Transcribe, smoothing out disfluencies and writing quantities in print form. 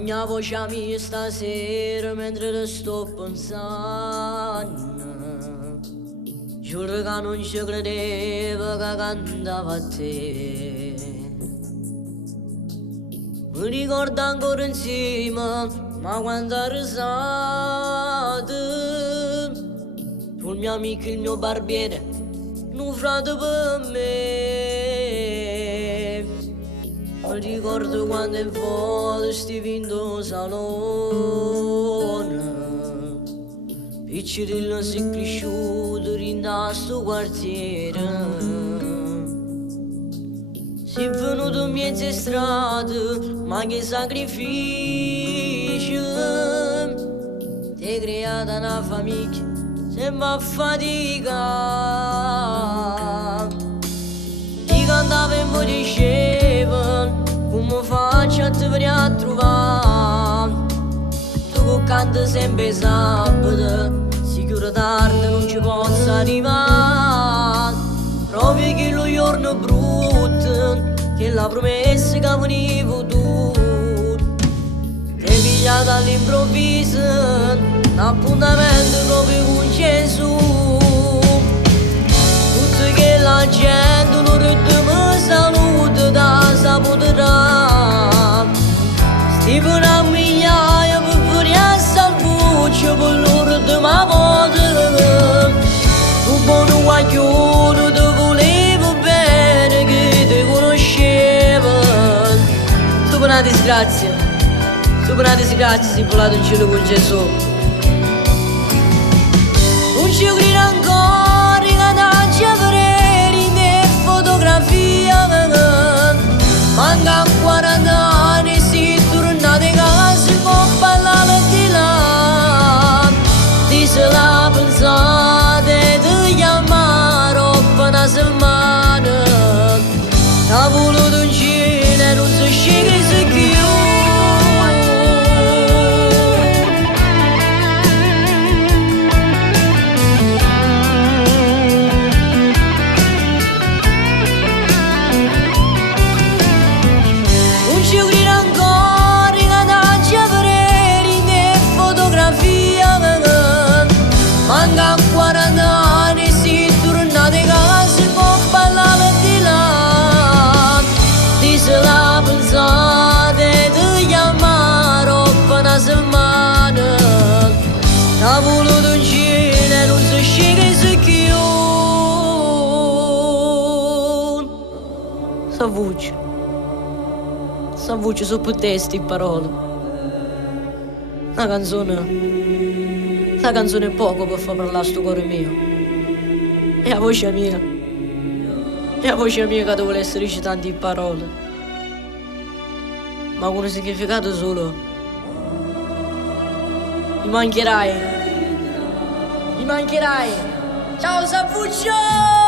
mia voce mia stasera mentre te sto pensando. Giuro che non ci credevo che cantava a te. Mi ricordo ancora insieme, ma quando risate, sul mio amico il mio barbiere, un frate per me. Mi ricordo quando in foto stivi in tuo salone, piccirillo si è cresciuto in questo quartiere. Si è venuto in mezzo strade, ma che sacrificio. Ti hai creata una famiglia, sembra fatica. Ti cantavo e mi dicevo, come faccio a te venire a trovare? Tu che canti sempre sabato, sicuro tardi non ci posso arrivare. Proprio che lo giorno brutto, che la promessa che venivo tu. Ti hai pigliato all'improvviso, un appuntamento proprio con Gesù. Tutto che la gente non mi saluta da saputerà. Stivo una migliaia per venire a salvuccio per loro di ma voce. Tu buono guaglione, ti volevo bene, che ti conoscevo. Tu per una disgrazia, sei volato in cielo con Gesù. Non ci credo ancora che non ci avrei in fotografia. Manca 40 anni, si tornate a casa con parlare di là. Ti se la pensate di chiamare per una settimana. Ha voluto un cielo e non si sceglie se chiude. Manca 40 anni, si tornate a casa con parlare di là. Ti se la pensate di chiamare per una settimana. Ha voluto un cielo e non si sceglie se chiude. Sta voce su per testi in parole. La canzone è poco per far parlare sto cuore mio. È la voce mia che ti vuole essere recitante in parole, ma con un significato solo. Mi mancherai. Ciao Savuccio!